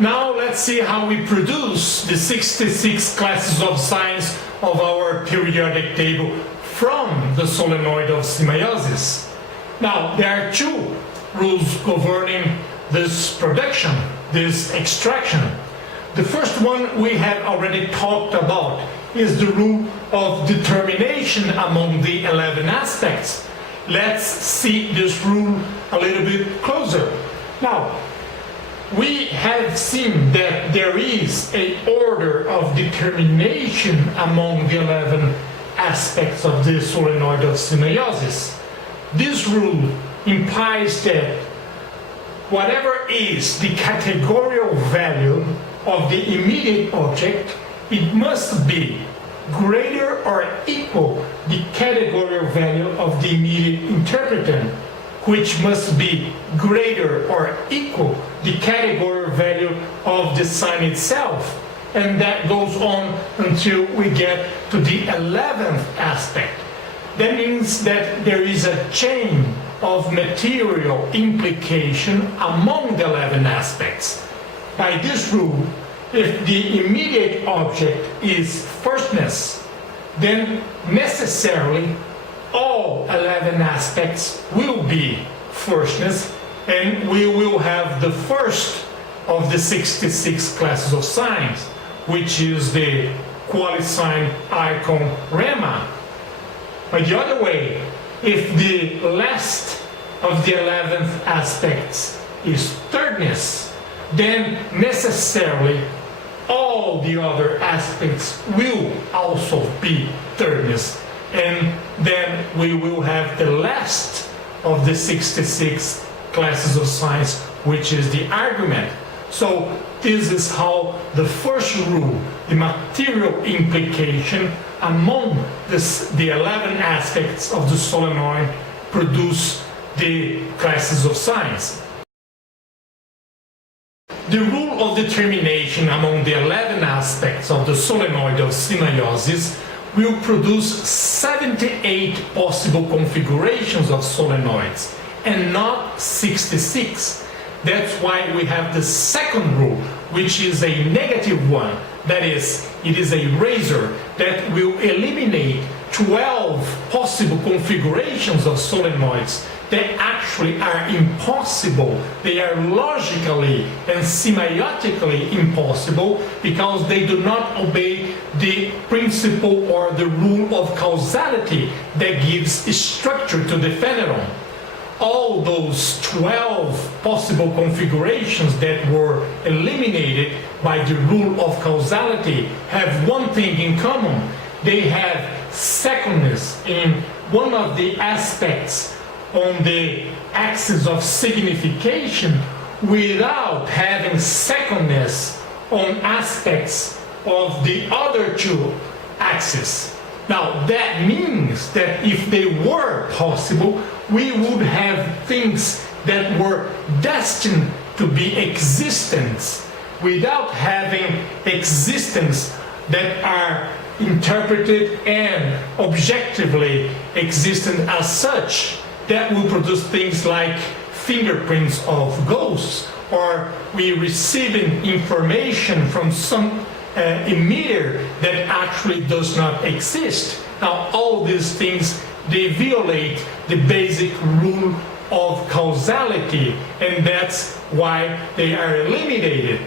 Now let's see how we produce the 66 classes of signs of our periodic table from the solenoid of Semeiosis. Now there are two rules governing this production, this extraction. The first one we have already talked about is the rule of determination among the 11 aspects. Let's see this rule a little bit closer. Now, we have seen that there is an order of determination among the 11 aspects of the solenoid of Semeiosis. This rule implies that whatever is the categorical value of the immediate object, it must be greater or equal the categorical value of the immediate interpretant, which must be greater or equal the categorical value of the sign itself. And that goes on until we get to the 11th aspect. That means that there is a chain of material implication among the 11 aspects. By this rule, if the immediate object is firstness, then necessarily all 11 aspects will be firstness, and we will have the first of the 66 classes of signs, which is the quasi-sign icon Rema. By the other way, if the last of the 11th aspects is thirdness, then necessarily all the other aspects will also be thirdness, and then we will have the last of the 66 classes of signs, which is the argument. So this is how the first rule, the material implication among the 11 aspects of the solenoid, produce the classes of signs. The rule of determination among the 11 aspects of the solenoid of Semeiosis will produce 78 possible configurations of solenoids and not 66. That's why we have the second rule, which is a negative one. That is, it is a razor that will eliminate 12 possible configurations of solenoids that actually are impossible. They are logically and semiotically impossible because they do not obey the principle or the rule of causality that gives structure to the phenomenon. All those 12 possible configurations that were eliminated by the rule of causality have one thing in common. They have secondness in one of the aspects on the axis of signification without having secondness on aspects of the other two axes. Now that means that if they were possible, we would have things that were destined to be existence without having existence that are interpreted and objectively existent as such. That will produce things like fingerprints of ghosts, or we receiving information from some emitter that actually does not exist. Now all these things, they violate the basic rule of causality, and that's why they are eliminated.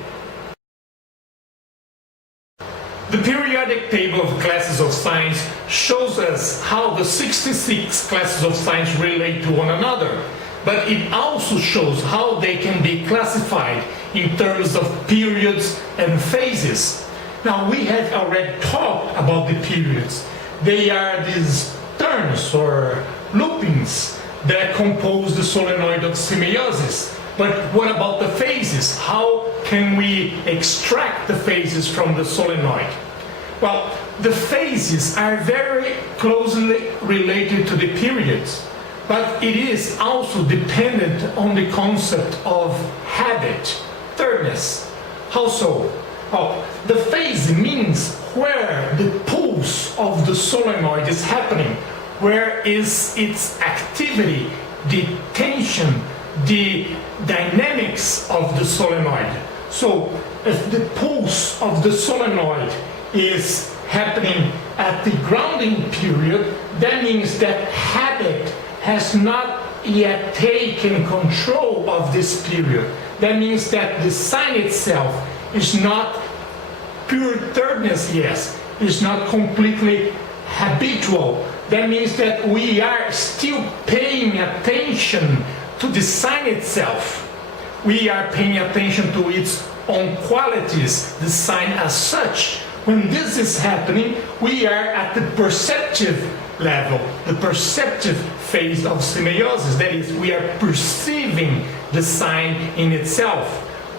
The periodic table of classes of signs shows us how the 66 classes of signs relate to one another, but it also shows how they can be classified in terms of periods and phases. Now we have already talked about the periods. They are these turns or loopings that compose the solenoid of Semeiosis. But what about the phases? How can we extract the phases from the solenoid? Well, the phases are very closely related to the periods, but it is also dependent on the concept of habit, thirdness. How so? Well, the phase means where the pulse of the solenoid is happening, where is its activity, the tension, the dynamics of the solenoid. So if the pulse of the solenoid is happening at the grounding period, that means that habit has not yet taken control of this period. That means that the sign itself is not pure thirdness, yes, is not completely habitual. That means that we are still paying attention to the sign itself. We are paying attention to its own qualities, the sign as such. When this is happening, we are at the perceptive level, the perceptive phase of semeiosis. That is, we are perceiving the sign in itself.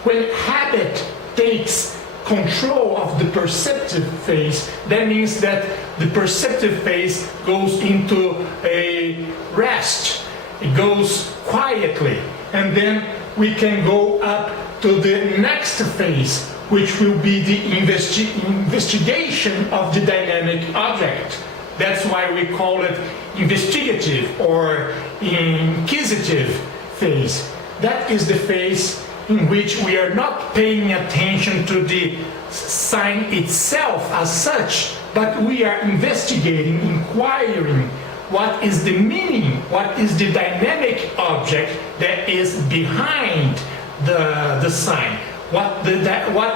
When habit takes control of the perceptive phase, that means that the perceptive phase goes into a rest. It goes quietly, and then we can go up to the next phase, which will be the investigation of the dynamic object. That's why we call it investigative or inquisitive phase. That is the phase in which we are not paying attention to the sign itself as such, but we are investigating, inquiring what is the meaning, what is the dynamic object that is behind the sign. What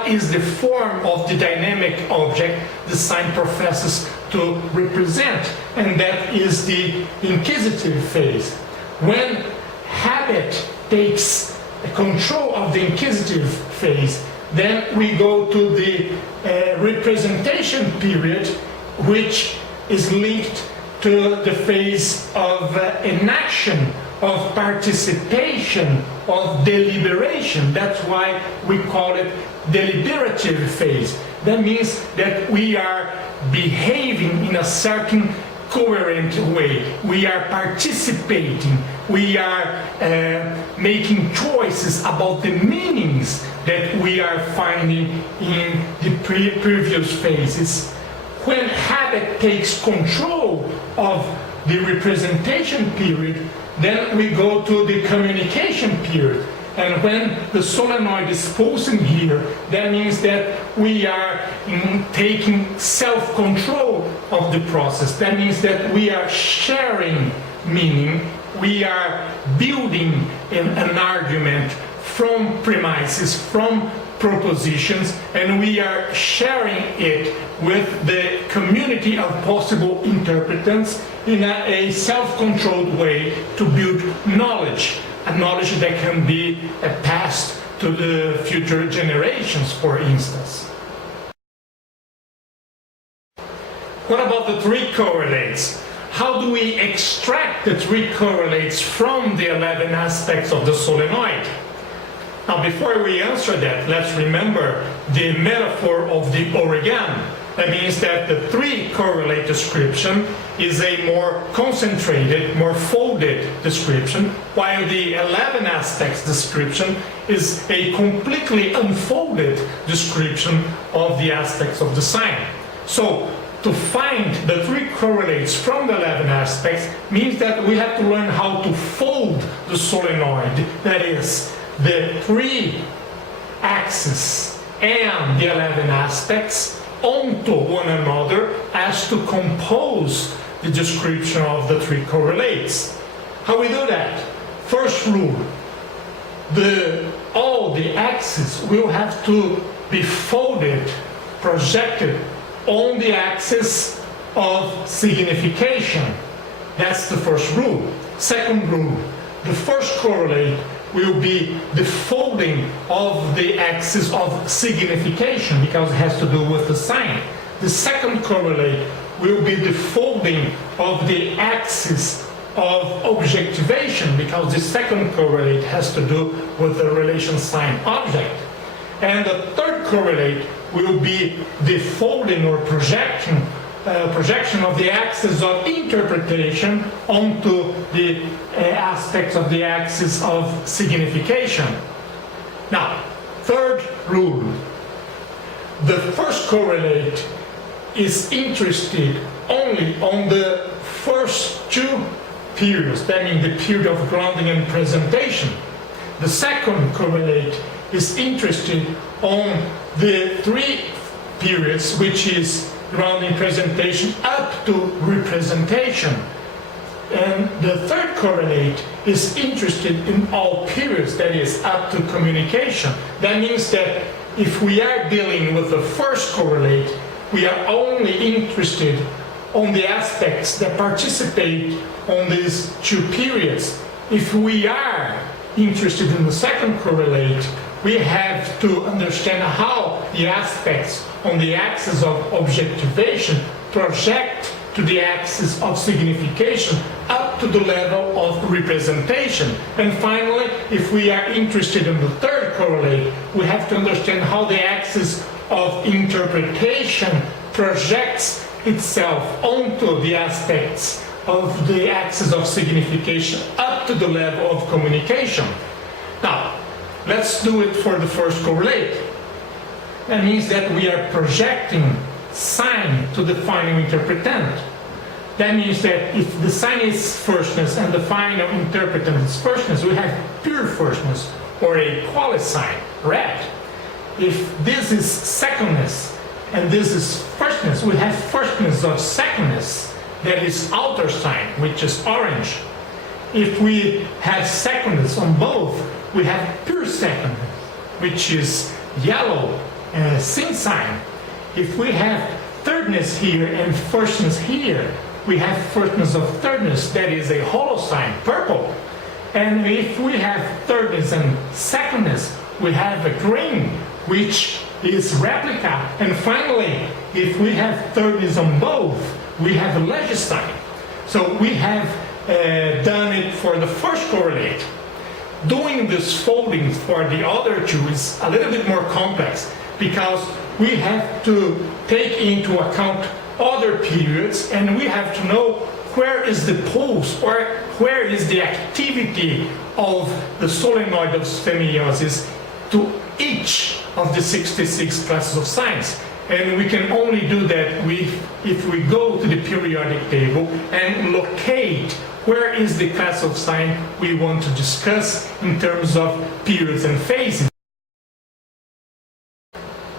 is the form of the dynamic object the sign professes to represent? And that is the inquisitive phase. When habit takes control of the inquisitive phase, then we go to the representation period, which is linked to the phase of enaction, of participation, of deliberation. That's why we call it deliberative phase. That means that we are behaving in a certain coherent way. We are participating. We are making choices about the meanings that we are finding in the previous phases. When habit takes control of the representation period, then we go to the communication period. And when the solenoid is pulsing here, that means that we are taking self-control of the process. That means that we are sharing meaning. We are building an argument from premises, from propositions, and we are sharing it with the community of possible interpretants in a self-controlled way to build knowledge, a knowledge that can be passed to the future generations, for instance. What about the three correlates? How do we extract the three correlates from the 11 aspects of the solenoid? Now, before we answer that, let's remember the metaphor of the origami. That means that the three correlate description is a more concentrated, more folded description, while the 11 aspects description is a completely unfolded description of the aspects of the sign. So, to find the three correlates from the 11 aspects means that we have to learn how to fold the solenoid, that is, the three axes and the 11 aspects onto one another as to compose the description of the three correlates. How we do that? First rule, all the axes will have to be folded, projected on the axis of signification. That's the first rule. Second rule, the first correlate will be the folding of the axis of signification because it has to do with the sign. The second correlate will be the folding of the axis of objectivation because the second correlate has to do with the relation sign object. And the third correlate will be the folding or projection of the axis of interpretation onto the aspects of the axis of signification. Now, third rule. The first correlate is interested only on the first two periods, that means the period of grounding and presentation. The second correlate is interested on the three periods, which is grounding presentation up to representation. And the third correlate is interested in all periods, that is, up to communication. That means that if we are dealing with the first correlate, we are only interested on the aspects that participate on these two periods. If we are interested in the second correlate, we have to understand how the aspects on the axis of objectivation project to the axis of signification up to the level of representation. And finally, if we are interested in the third correlate, we have to understand how the axis of interpretation projects itself onto the aspects of the axis of signification up to the level of communication. Now, let's do it for the first correlate. That means that we are projecting sign to the final interpretant. That means that if the sign is firstness and the final interpretant is firstness, we have pure firstness, or a quasi-sign, red. If this is secondness and this is firstness, we have firstness of secondness, that is outer sign, which is orange. If we have secondness on both, we have pure secondness, which is yellow, sin sign. If we have thirdness here and firstness here, we have firstness of thirdness, that is a hollow sign, purple. And if we have thirdness and secondness, we have a green, which is replica. And finally, if we have thirdness on both, we have a legis sign. So we have done it for the first correlate. Doing this folding for the other two is a little bit more complex, because we have to take into account other periods, and we have to know where is the pulse, or where is the activity of the solenoid of Semeiosis to each of the 66 classes of signs. And we can only do that if we go to the periodic table and locate where is the class of sign we want to discuss in terms of periods and phases.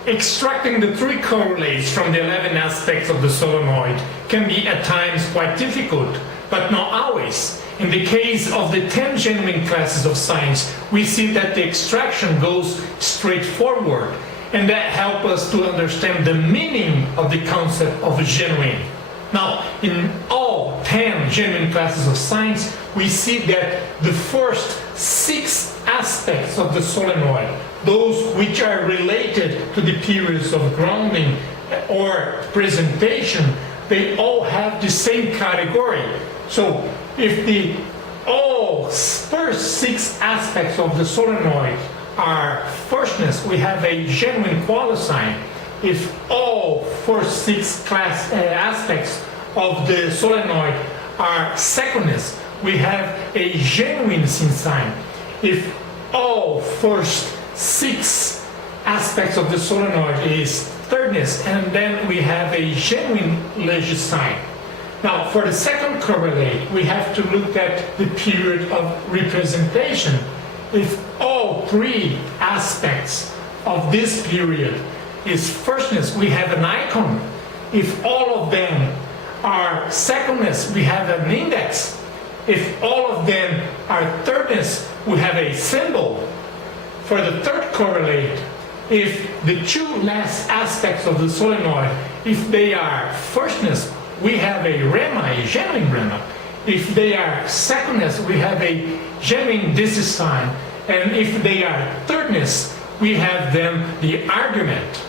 Extracting the three correlates from the 11 aspects of the solenoid can be at times quite difficult, but not always. In the case of the 10 genuine classes of signs, we see that the extraction goes straightforward, and that helps us to understand the meaning of the concept of genuine. Now, in all 10 genuine classes of signs, we see that the first 6 aspects of the solenoid, those which are related to the periods of grounding or presentation, they all have the same category. So if the all first 6 aspects of the solenoid are firstness, we have a genuine quasi-sign. If all first 6 aspects of the solenoid are secondness, we have a genuine sin sign. If all first 6 aspects of the solenoid is thirdness, and then we have a genuine legis sign. Now, for the second correlate, we have to look at the period of representation. If all 3 aspects of this period is firstness, we have an icon. If all of them are secondness, we have an index. If all of them are thirdness, we have a symbol. For the third correlate, if the 2 last aspects of the solenoid, if they are firstness, we have a remma, a genuine remma. If they are secondness, we have a genuine dis sign. And if they are thirdness, we have them the argument.